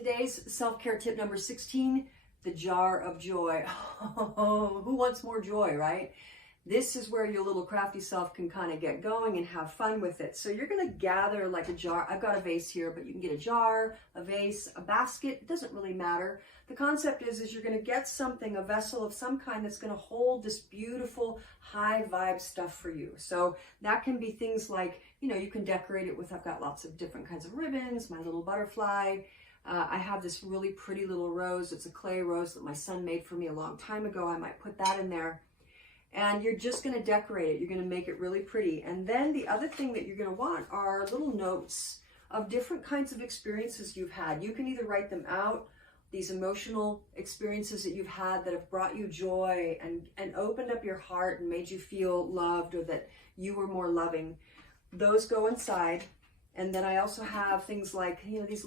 Today's self-care tip number 16, the jar of joy. Oh, who wants more joy, right? This is where your little crafty self can kind of get going and have fun with it. So you're going to gather like a jar. I've got a vase here, but you can get a jar, a vase, a basket. It doesn't really matter. The concept is you're going to get something, a vessel of some kind that's going to hold this beautiful high vibe stuff for you. So that can be things like, you can decorate it with, I've got lots of different kinds of ribbons, my little butterfly. I have this really pretty little rose. It's a clay rose that my son made for me a long time ago. I might put that in there. And you're just going to decorate it. You're going to make it really pretty. And then the other thing that you're going to want are little notes of different kinds of experiences you've had. You can either write them out, these emotional experiences that you've had that have brought you joy and opened up your heart and made you feel loved, or that you were more loving. Those go inside. And then I also have things like, these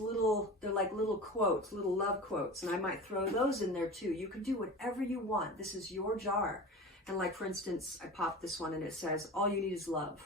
they're like little quotes, little love quotes, and I might throw those in there too. You can do whatever you want. This is your jar. And like, for instance, I popped this one and it says, all you need is love.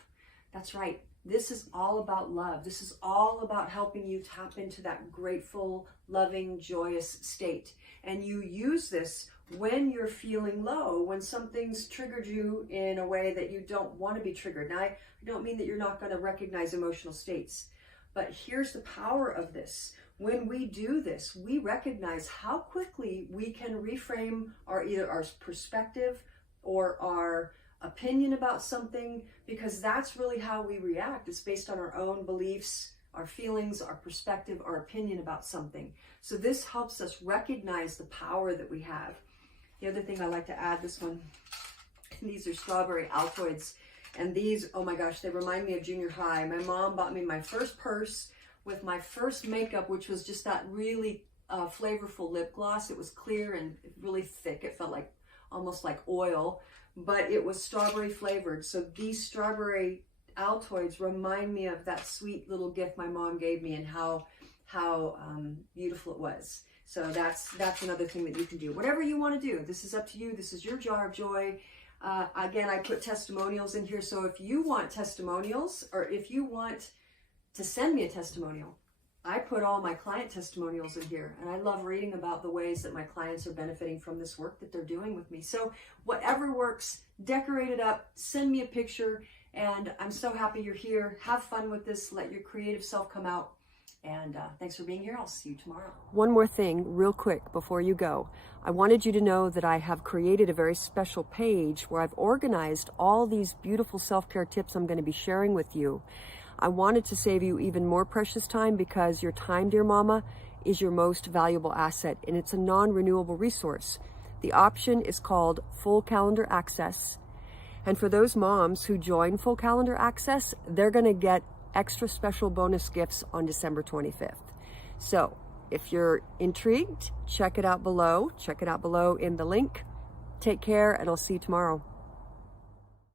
That's right. This is all about love. This is all about helping you tap into that grateful, loving, joyous state. And you use this when you're feeling low, when something's triggered you in a way that you don't want to be triggered. Now, I don't mean that you're not going to recognize emotional states, but here's the power of this. When we do this, we recognize how quickly we can reframe either our perspective or our opinion about something, because that's really how we react. It's based on our own beliefs, our feelings, our perspective, our opinion about something. So this helps us recognize the power that we have. The other thing I like to add, this one, these are strawberry Altoids. And these, oh my gosh, they remind me of junior high. My mom bought me my first purse with my first makeup, which was just that really flavorful lip gloss. It was clear and really thick. It felt like almost like oil, but it was strawberry flavored. So these strawberry Altoids remind me of that sweet little gift my mom gave me, and how beautiful it was. So that's another thing that you can do. Whatever you want to do, this is up to you. This is your jar of joy. Again, I put testimonials in here. So if you want testimonials, or if you want to send me a testimonial, I put all my client testimonials in here, and I love reading about the ways that my clients are benefiting from this work that they're doing with me. So whatever works, decorate it up, send me a picture, and I'm so happy you're here. Have fun with this. Let your creative self come out. And thanks for being here. I'll see you tomorrow. One more thing real quick before you go. I wanted you to know that I have created a very special page where I've organized all these beautiful self-care tips I'm going to be sharing with you. I wanted to save you even more precious time, because your time, dear mama, is your most valuable asset, and it's a non-renewable resource. The option is called Full Calendar Access. And for those moms who join Full Calendar Access, they're going to get extra special bonus gifts on December 25th. So if you're intrigued, check it out below. Check it out below in the link. Take care, and I'll see you tomorrow.